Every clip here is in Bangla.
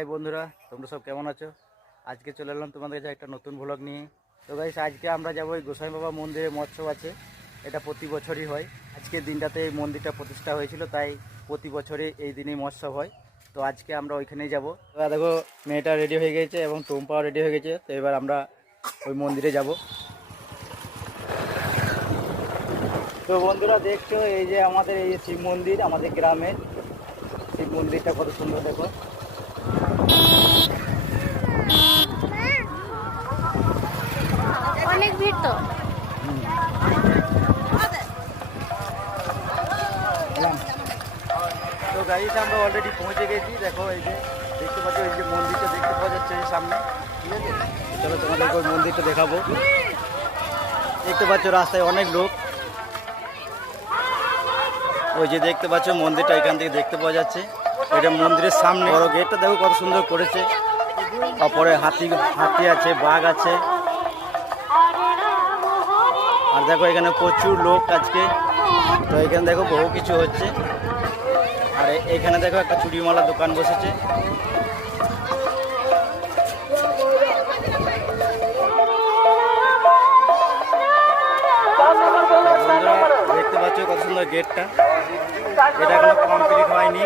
হাই বন্ধুরা, তোমরা সব কেমন আছো? আজকে চলে এলাম তোমাদের কাছে একটা নতুন ভ্লগ নিয়ে। তো গাইস আজকে আমরা যাব ওই গোসাই বাবা মন্দিরে মৎসব আছে। এটা প্রতি বছরই হয়। আজকে দিনটাতে এই মন্দিরটা প্রতিষ্ঠা হয়েছিল, তাই প্রতি বছরে এই দিনেই মৎসব হয়। তো আজকে আমরা ওইখানেই যাব। তো দেখো, মেয়েটা রেডি হয়ে গেছে এবং টোম্পাও রেডি হয়ে গেছে। তো এবার আমরা ওই মন্দিরে যাব। তো বন্ধুরা, দেখছ, এই যে আমাদের এই শিব মন্দির, আমাদের গ্রামের শিব মন্দিরটা কত সুন্দর দেখো। অনেক ভিড় তো। তো গাড়িতে আমরা অলরেডি পৌঁছে গেছি, দেখো এই যে, দেখতে পাচ্ছ, এই যে মন্দিরটা দেখতে পাওয়া যাচ্ছে এই সামনে। ঠিক আছে? চলো তোমাদেরকে ওই মন্দিরটা দেখাবো। দেখতে পাচ্ছ রাস্তায় অনেক লোক। ওই যে দেখতে পাচ্ছ মন্দিরটা এখান থেকে দেখতে পাওয়া যাচ্ছে। এটা মন্দিরের সামনে। বড় গেটটা দেখো কত সুন্দর করেছে। তারপরে হাতি হাতি আছে, বাঘ আছে। আর দেখো এখানে প্রচুর লোক আজকে। তো এখানে দেখো বহু কিছু হচ্ছে। আর এখানে দেখো একটা চুড়িমালা দোকান বসেছে। পাচ্ছ কত সুন্দর গেটটা। এটা এখনও কমপ্লিট হয়নি।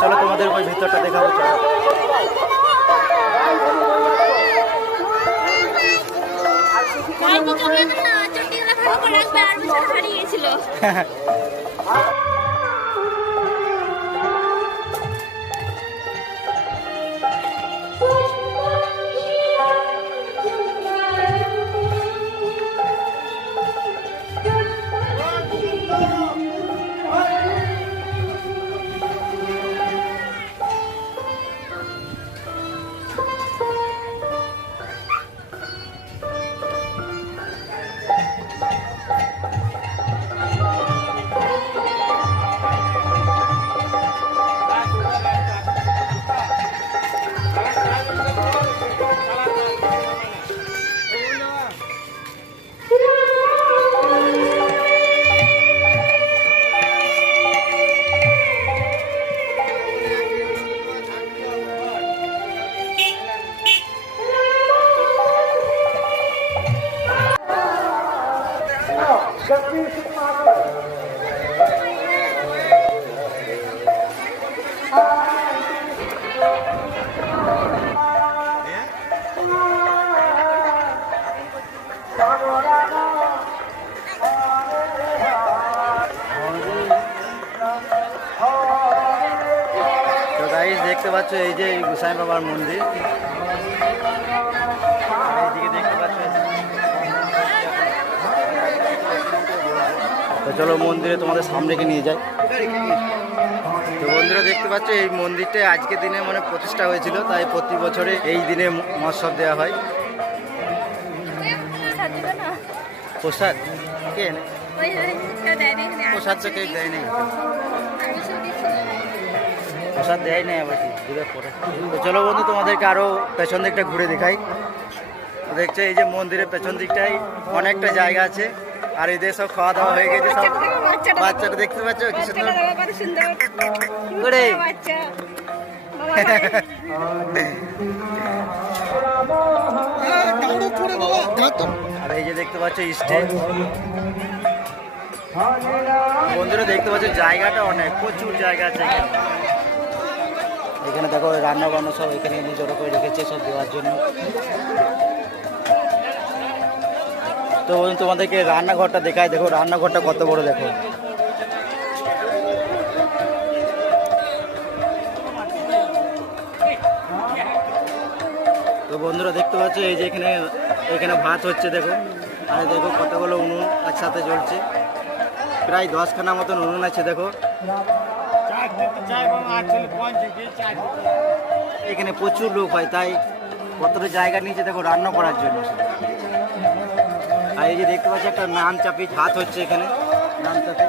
চলো তোমাদের ওই ভিতরটা দেখাবো চলো। চটিগুলো ভালো করে রাখবে আর বছর দেখতে পাচ্ছ এই যে গোসাই বাবার মন্দির। দেখতে পাচ্ছ তো চলো মন্দিরে তোমাদের সামনেকে নিয়ে যাই। তো বন্ধুরা দেখতে পাচ্ছ, এই মন্দিরটা আজকের দিনে মানে প্রতিষ্ঠা হয়েছিল, তাই প্রতি বছরে এই দিনে মহোৎসব দেওয়া হয়। প্রসাদ? প্রসাদ তো কেউ দেয় নাই প্রসাদ দেয় নাই আবার কি? ঘুরে পরে তো চলো বন্ধু, তোমাদেরকে আরও পেছন দিকটা ঘুরে দেখাই। দেখছ, এই যে মন্দিরের পেছন দিকটাই অনেকটা জায়গা আছে। আর এদের সব খাওয়া দাওয়া হয়ে গেছে সব বাচ্চাটা দেখতে পাচ্ছ? কি সুন্দর। করে আর এই যে দেখতে পাচ্ছ স্টেজ। বন্ধুরা দেখতে পাচ্ছ জায়গাটা অনেক প্রচুর জায়গা আছে এখানে। দেখো রান্না বান্না সব এখানে এনে জড়ো করে রেখেছে সব দেওয়ার জন্য। তো তোমাদেরকে রান্নাঘরটা দেখায় দেখো, রান্নাঘরটা কত বড়, দেখো। তো বন্ধুরা, দেখতে পাচ্ছ, এই যে এখানে এখানে ভাত হচ্ছে, দেখো। আর দেখো, কতগুলো উনুন একসাথে জ্বলছে। প্রায় দশখানা মতন উনুন আছে, দেখো। এখানে প্রচুর লোক হয়, তাই কতটা জায়গা নিয়েছে, দেখো, রান্না করার জন্য। আর এই যে দেখতে পাচ্ছি একটা নান চাপি হাত হচ্ছে এখানে। বানানটাতে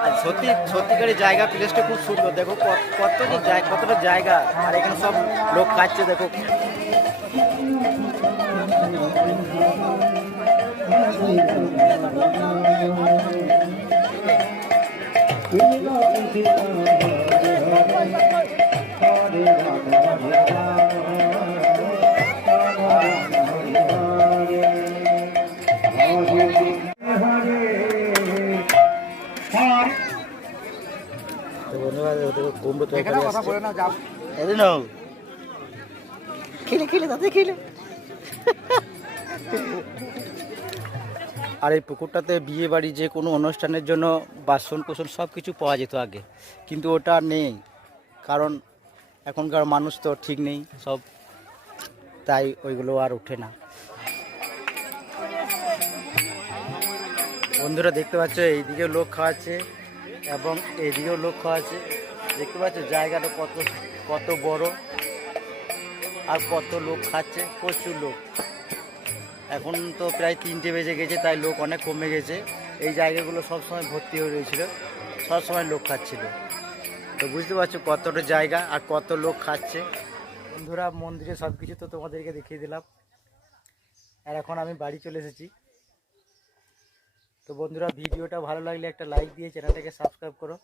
আর সত্যি, সত্যিকারের জায়গা, প্লেসটা খুব সুন্দর। দেখো কত- জায়গা কতটা জায়গা। আর এখানে সব লোক খাচ্ছে, দেখো। তো বন্ধুরা খেলে খেলে তাতে খেলে। আর এই পুকুরটাতে বিয়ে বাড়ি যে কোনো অনুষ্ঠানের জন্য বাসন কোসন সব কিছু পাওয়া যেত আগে। কিন্তু ওটা আর নেই কারণ এখনকার মানুষ তো ঠিক নেই সব। তাই ওইগুলো আর ওঠে না। বন্ধুরা দেখতে পাচ্ছ, এইদিকেও লোক খাওয়াচ্ছে এবং এইদিকেও লোক খাওয়াচ্ছে। দেখতে পাচ্ছ, জায়গাটা কত কত বড় আর কত লোক খাচ্ছে, প্রচুর লোক। এখন তো প্রায় তিনটে বেজে গেছে, তাই লোক অনেক কমে গেছে। এই জায়গাগুলো সবসময় ভর্তি হয়ে রয়েছিল, সবসময় লোক খাচ্ছিল। তো বুঝতে পারছ কতটা জায়গা আর কত লোক খাচ্ছে। বন্ধুরা, মন্দিরে সব কিছু তো তোমাদেরকে দেখিয়ে দিলাম। আর এখন আমি বাড়ি চলে এসেছি। তো বন্ধুরা ভিডিওটা ভালো লাগলে একটা লাইক দিয়ে চ্যানেলটাকে সাবস্ক্রাইব করো।